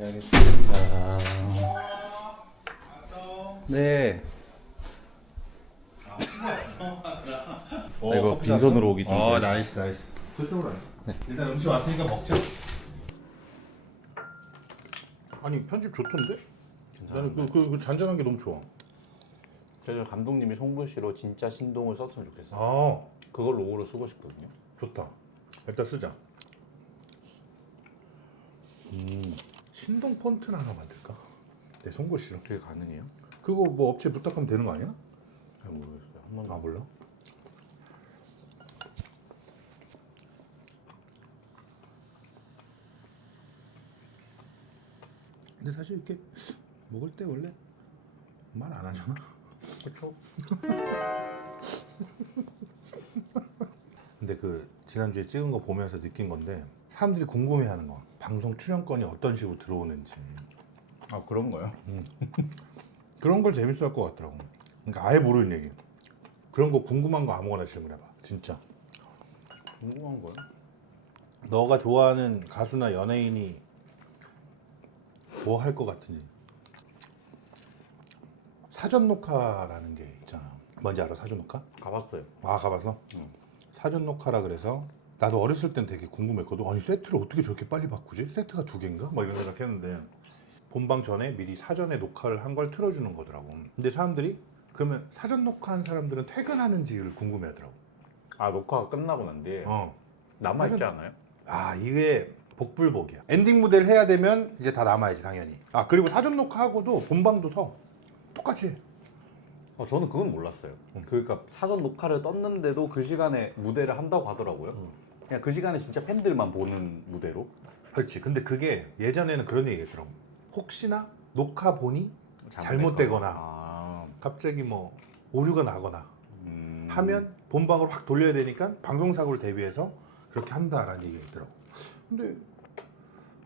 네, 알겠습니다. 네. 이거 빈손으로 오기 좀 그래서. 나이스 나이스. 그쪽으로 하자. 일단 음식 왔으니까 먹자. 아니 편집 좋던데? 나는 그 잔잔한 게 너무 좋아. 그래서 감독님이 손글씨로 진짜 신동을 썼으면 좋겠어. 아 그걸 로고로 쓰고 싶거든요. 좋다. 일단 쓰자. 신동 폰트나 하나 만들까? 내 손글씨로. 그게 가능해요? 그거 뭐 업체 부탁하면 되는 거 아니야? 잘 모르겠어요. 한 번도. 아 몰라? 근데 사실 이렇게 먹을 때 원래 말 안 하잖아. 그렇죠. 근데 그 지난주에 찍은 거 보면서 느낀 건데 사람들이 궁금해하는 거 방송 출연권이 어떤 식으로 들어오는지 아 그런 거요? 그런 걸 재밌어 할 것 같더라고. 그러니까 아예 모르는 얘기. 그런 거 궁금한 거 아무거나 질문해봐. 진짜. 궁금한 거요? 너가 좋아하는 가수나 연예인이 뭐 할 것 같은지. 사전 녹화라는 게 있잖아. 뭔지 알아? 사전 녹화? 가봤어요. 아 가봤어? 사전 녹화라 그래서 나도 어렸을 땐 되게 궁금했거든. 아니 세트를 어떻게 저렇게 빨리 바꾸지? 세트가 두 개인가? 막 이런 생각했는데 본방 전에 미리 사전에 녹화를 한 걸 틀어주는 거더라고. 근데 사람들이 그러면 사전 녹화한 사람들은 퇴근하는지를 궁금해하더라고. 아 녹화가 끝나고 난 뒤에 어. 남아있지 사전- 않아요? 아 이게 복불복이야. 엔딩 무대를 해야 되면 이제 다 남아야지 당연히. 아 그리고 사전 녹화하고도 본방도 서 똑같이 해. 저는 그건 몰랐어요. 그러니까 사전 녹화를 떴는데도 그 시간에 무대를 한다고 하더라고요. 그냥 그 시간에 진짜 팬들만 보는 무대로. 그렇지. 근데 그게 예전에는 그런 얘기 했더라고. 혹시나 녹화 본이 잘못되거나 아, 갑자기 뭐 오류가 나거나 음. 하면 본방으로 확 돌려야 되니까 방송사고를 대비해서 그렇게 한다라는 얘기가 있더라고. 근데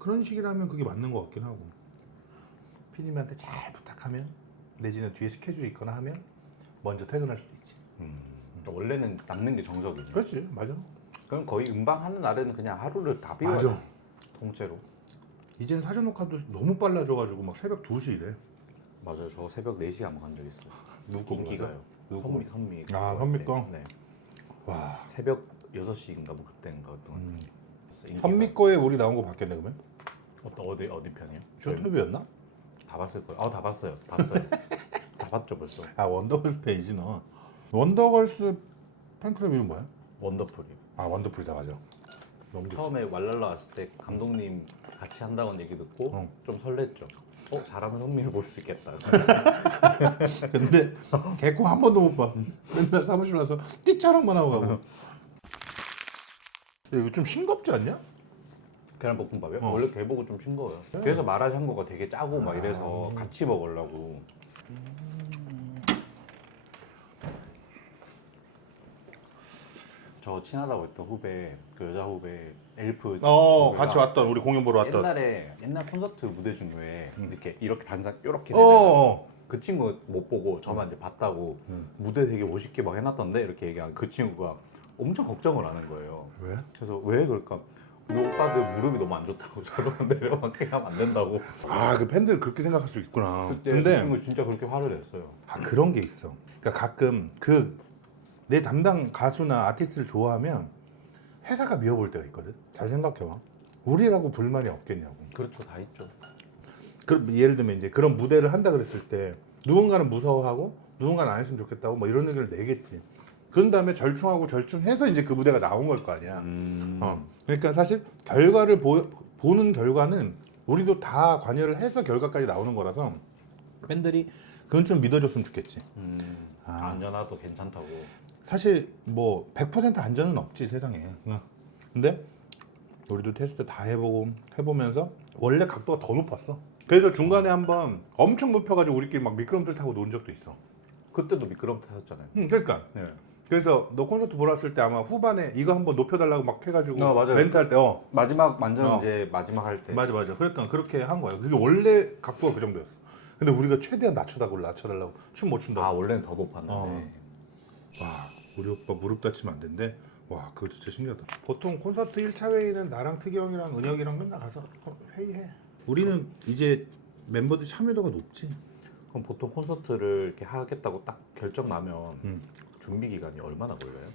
그런 식이라면 그게 맞는 것 같긴 하고 피디님한테 잘 부탁하면 내지는 뒤에 스케줄이 있거나 하면 먼저 퇴근할 수도 있지. 그러니까 원래는 남는 게 정석이죠. 그렇지. 맞아. 그럼 거의 음방하는 날에는 그냥 하루를 다 비워요. 맞아. 통째로. 이젠 사전 녹화도 너무 빨라져가지고 막 새벽 2시 이래. 맞아요. 저 새벽 4시에 한번 간 적 있어요. 누구 인기가요. 누구? 선미. 아, 그거 선미 때. 거? 네. 와. 새벽 6시인가 뭐 그때인가 어떤. 선미 거에 우리 나온 거 봤겠네 그러면? 어디 편이요? 쇼트뷰였나? 다 봤을 거예요. 다 봤어요. 봤어요. 다 봤죠 벌써. 아 원더걸스 페이지 너. 원더걸스 팬클럽 이름 뭐야? 원더풀이. 아 원더풀이다 맞아. 너무 좋지. 처음에 왈랄라 왔을 때 감독님 같이 한다는 얘기 듣고 어. 좀 설렜죠. 잘하면 현미를 볼 수 있겠다. 근데 개코 한 번도 못 봐. 맨날 사무실 와서 띠처럼만 하고 가고. 야, 이거 좀 싱겁지 않냐? 계란볶음밥이요? 어. 원래 개복은 좀 싱거워요. 그래서 마라샹궈가 되게 짜고 막 이래서 같이 먹으려고. 저 친하다고 했던 후배, 그 여자 후배 엘프. 후배가 같이 왔던 우리 공연 보러 왔던. 옛날 콘서트 무대 중에 이렇게 단상 이렇게 어. 그 친구 못 보고 저만 이제 봤다고 무대 되게 멋있게 막 해놨던데 이렇게 얘기한 그 친구가 엄청 걱정을 하는 거예요. 왜? 그래서 왜 그럴까? 우리 오빠들 무릎이 너무 안 좋다고 저러면 내려가게 하면 안 된다고. 아 그 팬들 그렇게 생각할 수 있구나. 그때 그 근데 친구 진짜 그렇게 화를 냈어요. 그런 게 있어. 그러니까 가끔 내 담당 가수나 아티스트를 좋아하면 회사가 미워볼 때가 있거든. 잘 생각해봐. 우리라고 불만이 없겠냐고. 그렇죠, 다 있죠. 예를 들면 이제 그런 무대를 한다 그랬을 때 누군가는 무서워하고 누군가는 안 했으면 좋겠다고 뭐 이런 의견을 내겠지. 그런 다음에 절충하고 절충해서 이제 그 무대가 나온 걸 거 아니야. 그러니까 사실 결과를 보는 결과는 우리도 다 관여를 해서 결과까지 나오는 거라서 팬들이 그건 좀 믿어줬으면 좋겠지. 안전하도 괜찮다고. 사실 뭐 100% 안전은 없지 세상에. 근데 우리도 테스트 다 해보면서 원래 각도가 더 높았어. 그래서 중간에 한번 엄청 높여가지고 우리끼리 막 미끄럼틀 타고 논 적도 있어. 그때도 미끄럼틀 탔잖아요. 그러니까. 네. 그래서 너 콘서트 보러 왔을 때 아마 후반에 이거 한번 높여달라고 막 해가지고 맞아요. 렌트할 때 마지막 완전 어. 이제 마지막 할 때. 맞아 그랬던 그렇게 한 거야. 그게 원래 각도가 그 정도였어. 근데 우리가 최대한 낮춰달라고 춤 못 춘다고. 원래는 더 높았는데. 와 우리 오빠 무릎 다치면 안 된대. 와 그거 진짜 신기하다. 보통 콘서트 1차 회의는 나랑 특이 형이랑 은혁이랑 맨날 가서 회의해. 우리는 이제 멤버들 참여도가 높지. 그럼 보통 콘서트를 이렇게 하겠다고 딱 결정 나면 음. 준비 기간이 얼마나 걸려요?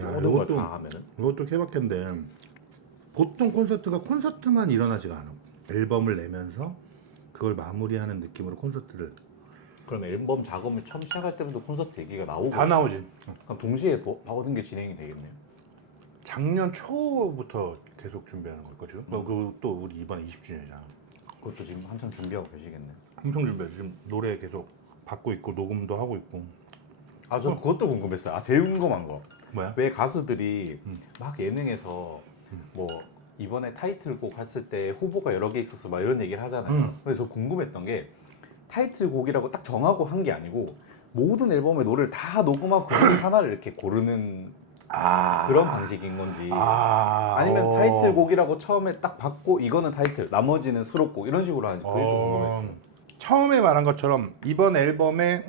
야, 모든 걸 다 하면은? 이것도 케바케인데 보통 콘서트가 콘서트만 일어나지가 않아. 앨범을 내면서 그걸 마무리하는 느낌으로 콘서트를 그럼 앨범 작업을 처음 시작할 때부터 콘서트 얘기가 나오고 다 나오지. 그럼 동시에 모든 게 진행이 되겠네요. 작년 초부터 계속 준비하는 걸 거죠. 또 우리 이번에 20주년이잖아. 그것도 지금 한참 준비하고 계시겠네요. 엄청 준비해. 지금 노래 계속 받고 있고 녹음도 하고 있고. 아, 저 그것도 궁금했어요. 아, 제일 궁금한 거. 뭐야? 왜 가수들이 막 예능에서 뭐 이번에 타이틀곡 했을 때 후보가 여러 개 있었어 막 이런 얘기를 하잖아요. 근데 저 궁금했던 게 타이틀곡이라고 딱 정하고 한 게 아니고 모든 앨범의 노래를 다 녹음하고 그 중에 하나를 이렇게 고르는 그런 방식인 건지 아니면 타이틀곡이라고 처음에 딱 받고 이거는 타이틀 나머지는 수록곡 이런 식으로 하는지 그게 좀 궁금했어요. 처음에 말한 것처럼 이번 앨범에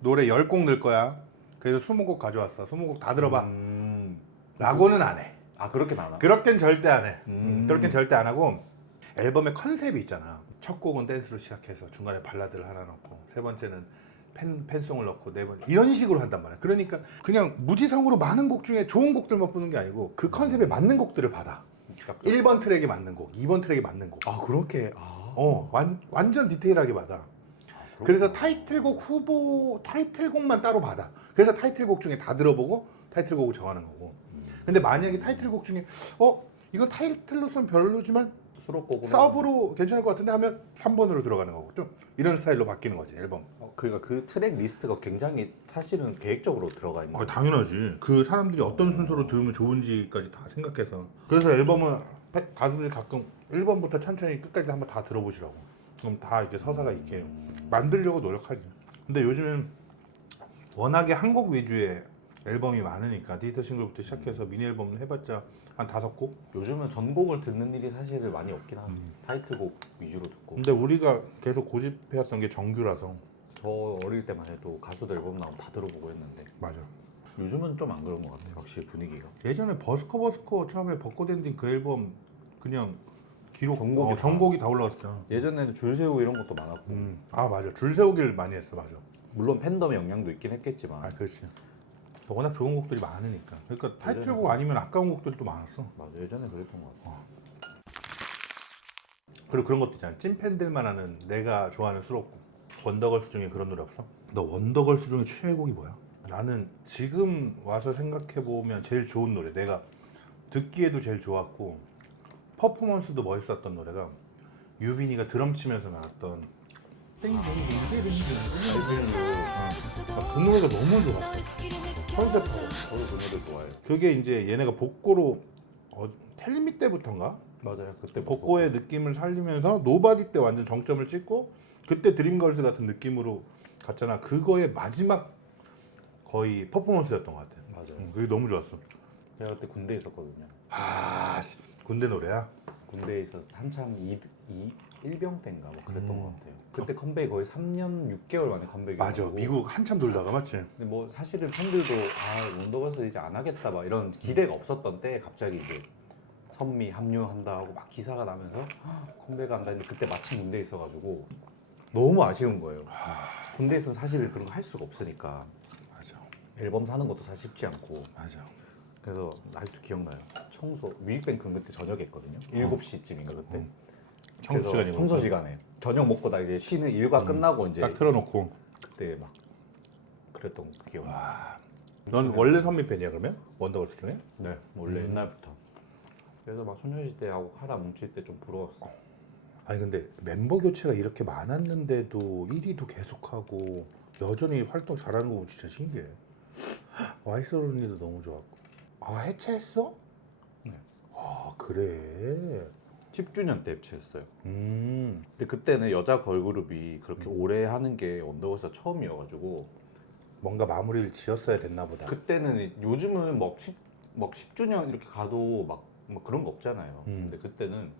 노래 10곡 넣을 거야. 그래서 20곡 가져왔어. 20곡 다 들어봐. 라고는 안 해. 아, 그렇게 많아? 그렇게는 절대 안 해. 그렇게는 절대 안 하고 앨범의 컨셉이 있잖아. 첫 곡은 댄스로 시작해서 중간에 발라드를 하나 넣고 세 번째는 팬송을 넣고 네 번째 이런 식으로 한단 말이야. 그러니까 그냥 무지성으로 많은 곡 중에 좋은 곡들만 뿌는 게 아니고 그 컨셉에 맞는 곡들을 받아. 1번 트랙에 맞는 곡, 2번 트랙에 맞는 곡. 아, 그렇게 완전 디테일하게 받아. 그래서 타이틀곡 후보 타이틀곡만 따로 받아. 그래서 타이틀곡 중에 다 들어보고 타이틀곡을 정하는 거고. 근데 만약에 타이틀곡 중에 이건 타이틀로선 별로지만 수록곡은 서브로 괜찮을 것 같은데 하면 3번으로 들어가는 거고 좀 이런 스타일로 바뀌는 거지 앨범. 그러니까 그 트랙 리스트가 굉장히 사실은 계획적으로 들어가 있는 거예요. 당연하지. 그 사람들이 어떤 순서로 들으면 좋은지까지 다 생각해서. 그래서 앨범은 가수들이 가끔 1번부터 천천히 끝까지 한번 다 들어보시라고. 그럼 다 이렇게 서사가 있게 만들려고 노력하지. 근데 요즘은 워낙에 한 곡 위주의 앨범이 많으니까 디지털 싱글부터 시작해서 미니 앨범은 해봤자 한 5곡? 요즘은 전곡을 듣는 일이 사실 많이 없긴 하죠. 타이틀곡 위주로 듣고. 근데 우리가 계속 고집해왔던 게 정규라서. 저 어릴 때만 해도 가수들 앨범 나오면 다 들어보고 했는데 맞아. 요즘은 좀 안 그런 것 같아요. 확실히 분위기가. 예전에 버스커 처음에 벚꽃 엔딩 그 앨범 그냥 기록 전곡이 전곡이 다 올라왔잖아. 예전에는 줄 세우고 이런 것도 많았고 맞아. 줄 세우기를 많이 했어. 맞아. 물론 팬덤의 영향도 있긴 했겠지만 그렇지. 워낙 좋은 곡들이 많으니까. 그러니까 타이틀곡 아니면 아까운 곡들도 많았어. 맞아, 예전에 그랬던 것 같아. 그리고 그런 것도 있잖아. 찐팬들만 아는 내가 좋아하는 수록곡. 원더걸스 중에 그런 노래 없어? 너 원더걸스 중에 최애곡이 뭐야? 나는 지금 와서 생각해보면 제일 좋은 노래, 내가 듣기에도 제일 좋았고 퍼포먼스도 멋있었던 노래가 유빈이가 드럼 치면서 나왔던 그 노래가 너무 좋았어. 컨셉하고. 저도 그 노래 좋아해요. 그게 이제 얘네가 복고로 텔미 때부터인가? 맞아요. 그때 복고의 느낌을 살리면서 노바디 때 완전 정점을 찍고 그때 드림걸스 같은 느낌으로 갔잖아. 그거의 마지막 거의 퍼포먼스였던 것 같아. 맞아요. 그게 너무 좋았어. 제가 그때 군대에 있었거든요. 군대 노래야? 군대에 있어서 한참 일병 때인가 뭐 그랬던 것 같아요. 그때 컴백이 거의 3년 6개월 만에 컴백이 맞아. 나오고. 미국 한참 돌다가 맞지? 근데 뭐 사실은 팬들도 원더걸스 이제 안 하겠다 막 이런 기대가 없었던 때 갑자기 이제 선미 합류한다 하고 막 기사가 나면서 컴백한다 했는데 그때 마침 군대에 있어가지고 너무 아쉬운 거예요. 군대에 있으면 사실 그런 거 할 수가 없으니까 맞아. 앨범 사는 것도 사실 쉽지 않고 맞아. 그래서 아직도 기억나요. 청소 뮤직뱅크는 그때 저녁에 했거든요. 7시쯤인가 그때. 청소 시간이고. 청소 시간에 저녁 먹고 다 이제 쉬는 일과 끝나고 이제 딱 틀어놓고. 그때 막 그랬던 기억. 넌 원래 선미 팬이야 그러면? 원더걸스 중에? 네, 원래 옛날부터. 그래서 막 소녀시대하고 하라 뭉칠 때 좀 부러웠어. 아니 근데 멤버 교체가 이렇게 많았는데도 1위도 계속하고 여전히 활동 잘하는 거 보면 진짜 신기해. 와이스로니도 너무 좋았고. 해체했어? 네. 그래. 10주년 때 해체했어요. 음. 근데 그때는 여자 걸그룹이 그렇게 오래 하는 게 원더걸스가 처음이어가지고 뭔가 마무리를 지었어야 됐나 보다. 그때는 요즘은 막 10주년 이렇게 가도 막 그런 거 없잖아요. 근데 그때는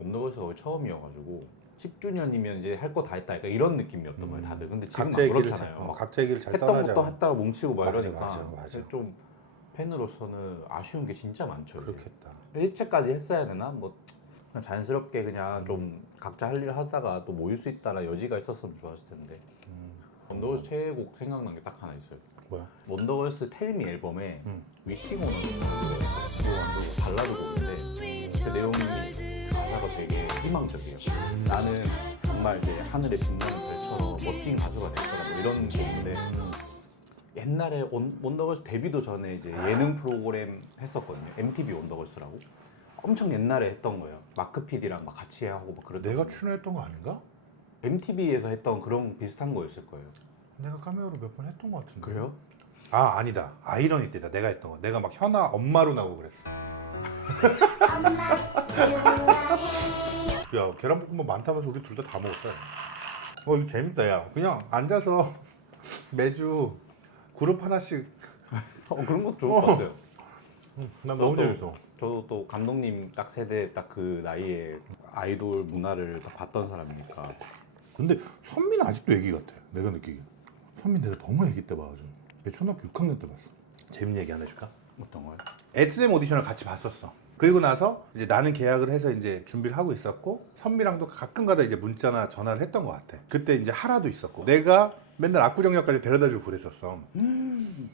원더걸스가 거의 처음이어가지고 10주년이면 이제 할 거 다 했다. 그러니까 이런 느낌이었던 거예요, 다들. 근데 지금 막 그렇잖아요. 막 각자 얘기를 잘 했던 떠나자. 것도 했다가 뭉치고 막 맞아, 이러니까 맞아. 좀 팬으로서는 아쉬운 게 진짜 많죠. 이제. 그렇겠다. 일체까지 했어야 되나? 뭐 그냥 자연스럽게 그냥 좀 각자 할 일 하다가 또 모일 수 있다라 여지가 있었으면 좋았을 텐데. 원더걸스 최애곡 생각난 게 딱 하나 있어요. 뭐야? 원더걸스 텔미 앨범에 위싱 오너 음. 발라드 곡인데 그 내용이 가사가 되게 희망적이에요. 나는 정말 이제 하늘에 빛나는 별처럼 멋진 가수가 될 거다 뭐 이런 곡인데 옛날에 원더걸스 데뷔도 전에 이제 예능 프로그램 했었거든요. MTV 원더걸스라고 엄청 옛날에 했던 거예요. 마크 PD랑 막 같이 하고 막 그러던 내가 출연했던 거 아닌가? MTV에서 했던 그런 비슷한 거였을 거예요. 내가 카메오로 몇 번 했던 거 같은데. 그래요? 아 아니다. 아이러니 때다. 내가 했던 거. 내가 막 현아 엄마로 나오고 그랬어. 야 계란볶음밥 많다면서 우리 둘 다 먹었다. 이거 재밌다 야. 그냥 앉아서 매주 그룹 하나씩. 그런 것도 좋을 것 같아요. 난 너무 저도- 재밌어. 저도 또 감독님 딱 세대 딱 그 나이에 아이돌 문화를 딱 봤던 사람이니까. 근데 선미는 아직도 애기 같아. 내가 느끼기에. 선미 내가 너무 애기 때 봐가지고. 얘 초등학교 6학년 때 봤어. 재밌는 얘기 하나 해줄까? 어떤 거요? SM 오디션을 같이 봤었어. 그리고 나서 이제 나는 계약을 해서 이제 준비를 하고 있었고 선미랑도 가끔가다 이제 문자나 전화를 했던 것 같아. 그때 이제 하라도 있었고 내가 맨날 압구정역까지 데려다주고 그랬었어.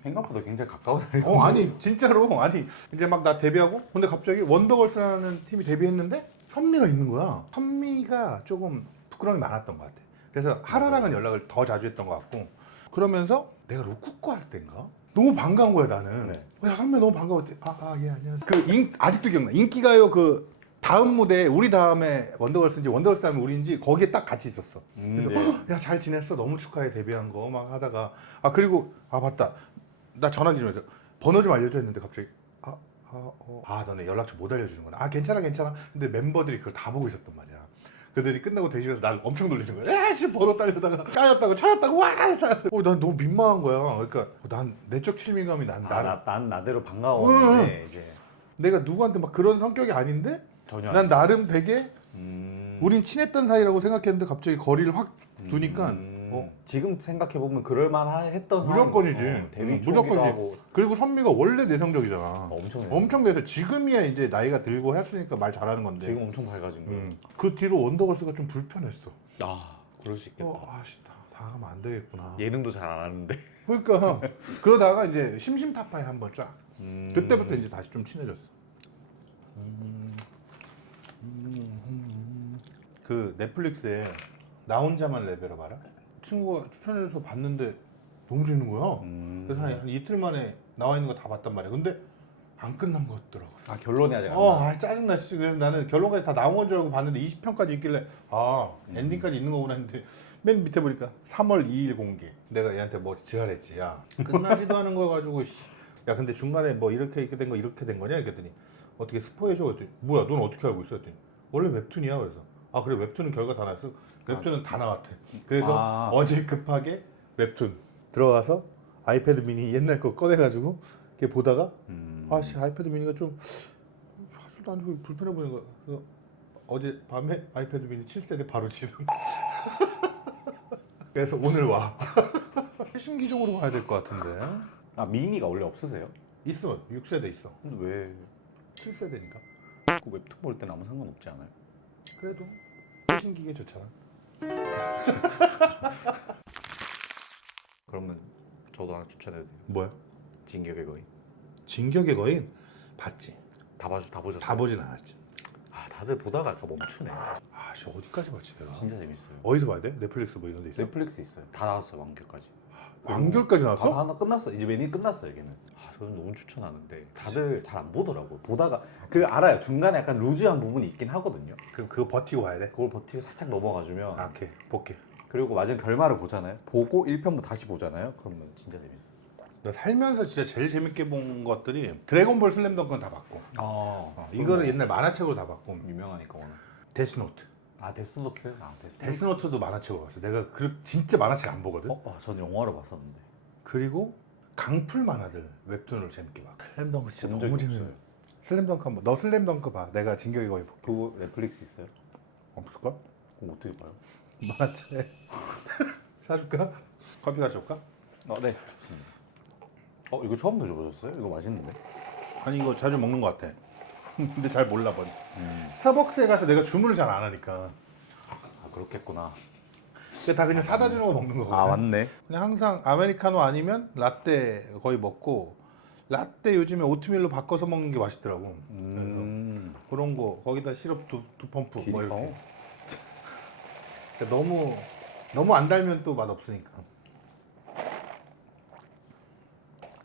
생각보다 굉장히 가까운 아니 진짜로 아니 이제 막 나 데뷔하고 근데 갑자기 원더걸스라는 팀이 데뷔했는데 선미가 있는 거야. 선미가 조금 부끄러움이 많았던 것 같아. 그래서 하라랑은 연락을 더 자주 했던 것 같고 그러면서 내가 로쿠꺼 할 때인가? 너무 반가운 거야 나는. 네. 야 선배 너무 반가워. 예 안녕하세요. 아직도 기억나. 인기가요 그 다음 무대 우리 다음에 원더걸스인지 원더걸스 다음에 우리인지 거기에 딱 같이 있었어. 그래서 예. 야 잘 지냈어 너무 축하해 데뷔한 거 막 하다가 그리고 맞다 나 전화기 좀 해서 번호 좀 알려줘 했는데 갑자기 너네 연락처 못 알려주는구나. 괜찮아 근데 멤버들이 그걸 다 보고 있었단 말이야. 그들이 끝나고 대신해서 날 엄청 놀리는 거야. 씨 번호 따려다가 까였다고 찾았다고 난 너무 민망한 거야. 그러니까 난 내적 친밀감이 난 나대로 반가웠는데 이제 내가 누구한테 막 그런 성격이 아닌데 전혀 난 나름 되게 음. 우린 친했던 사이라고 생각했는데 갑자기 거리를 확 두니까 지금 생각해 보면 그럴만했던 무조건이지. 데뷔 무조건이지. 초기도 하고 그리고 선미가 원래 내성적이잖아. 엄청 엄청 내서 지금이야 이제 나이가 들고 했으니까 말 잘하는 건데. 지금 엄청 밝아진 거예요. 그 뒤로 원더걸스가 좀 불편했어. 그럴 수 있겠다. 다 가면 안 되겠구나. 예능도 잘 안 하는데. 그러니까 그러다가 이제 심심타파에 한번 쫙. 그때부터 이제 다시 좀 친해졌어. 그 넷플릭스에 나 혼자만 레벨업 알아? 친구가 추천해줘서 봤는데 너무 재밌는 거야. 그래서 한 이틀 만에 나와 있는 거 다 봤단 말이야. 근데 안 끝난 것 같더라고. 결론이 아직 안 나. 짜증나 씨. 그래서 나는 결론까지 다 나온 건 줄 알고 봤는데 20편까지 있길래 엔딩까지 있는 거구나 했는데 맨 밑에 보니까 3월 2일 공개. 내가 얘한테 뭐 지랄했지. 야 끝나지도 않은 거 가지고 야 근데 중간에 뭐 이렇게 된 거 이렇게 된 거냐 이랬더니 어떻게 스포해줘 그랬더니 뭐야 넌 어떻게 알고 있어 했더니 원래 웹툰이야. 그래서 그래 웹툰은 결과 다 났어. 웹툰은 다 나왔대. 그래서 어제 급하게 웹툰 들어가서 아이패드 미니 옛날 거 꺼내가지고 이렇게 보다가 아이패드 미니가 좀 하지도 않고 불편해 보이는 거야. 그래서 어제 밤에 아이패드 미니 7세대 바로 지른. 그래서 오늘 와. 최신 기종으로 가야 될 것 같은데. 미니가 원래 없으세요? 있어. 6세대 있어. 근데 왜 7세대니까. 그 웹툰 볼 때는 아무 상관없지 않아요? 그래도 최신 기계 좋잖아. 그러면 저도 하나 추천해도 돼요. 뭐야? 진격의 거인. 진격의 거인 봤지. 다 보셨어요? 다 보진 않았지. 다들 보다가 아까 멈추네. 어디까지 봤지 내가? 진짜 재밌어요. 어디서 봐야 돼? 넷플릭스 뭐 이런 데 있어? 넷플릭스 있어요. 다 나왔어요, 완결까지. 완결까지 나왔어? 다 하나 끝났어. 이제 매니 끝났어요, 여기는. 저는 너무 추천하는데 다들 잘 안 보더라고. 보다가 알아요. 중간에 약간 루즈한 부분이 있긴 하거든요. 그거 버티고 봐야 돼? 그걸 버티고 살짝 넘어가주면 오케이 볼게. 그리고 마지막 결말을 보잖아요. 보고 1편부터 다시 보잖아요. 그러면 진짜 재밌어. 나 살면서 진짜 제일 재밌게 본 것들이 드래곤볼 슬램덩크는 다 봤고 이거는 옛날 만화책으로 다 봤고 유명하니까 오늘. 데스노트. 데스노트? 데스노트도 만화책으로 봤어. 내가 진짜 만화책 안 보거든. 전 영화로 봤었는데. 그리고 강풀 만화들 웹툰으로 재밌게 봐. 슬램덩크 진짜 본 너무 적이 재밌어. 없어요. 슬램덩크 한번. 너 슬램덩크 봐. 내가 진격의 거인 볼게. 그거 넷플릭스 있어요? 없을까? 그거 어떻게 봐요? 만화책에 사줄까? 커피 가져올까? 네. 좋습니다. 이거 처음 드셔보셨어요? 이거 맛있는데? 아니 이거 자주 먹는 것 같아. 근데 잘 몰라 뭔지. 스타벅스에 가서 내가 주문을 잘 안 하니까. 아 그렇겠구나. 다 그냥 사다 주는 거 먹는 거거든. 아 맞네. 그냥 항상 아메리카노 아니면 라떼 거의 먹고 라떼 요즘에 오트밀로 바꿔서 먹는 게 맛있더라고. 그래서 그런 거 거기다 시럽 두 펌프 뭐 이렇게. 그러니까 너무 안 달면 또 맛 없으니까.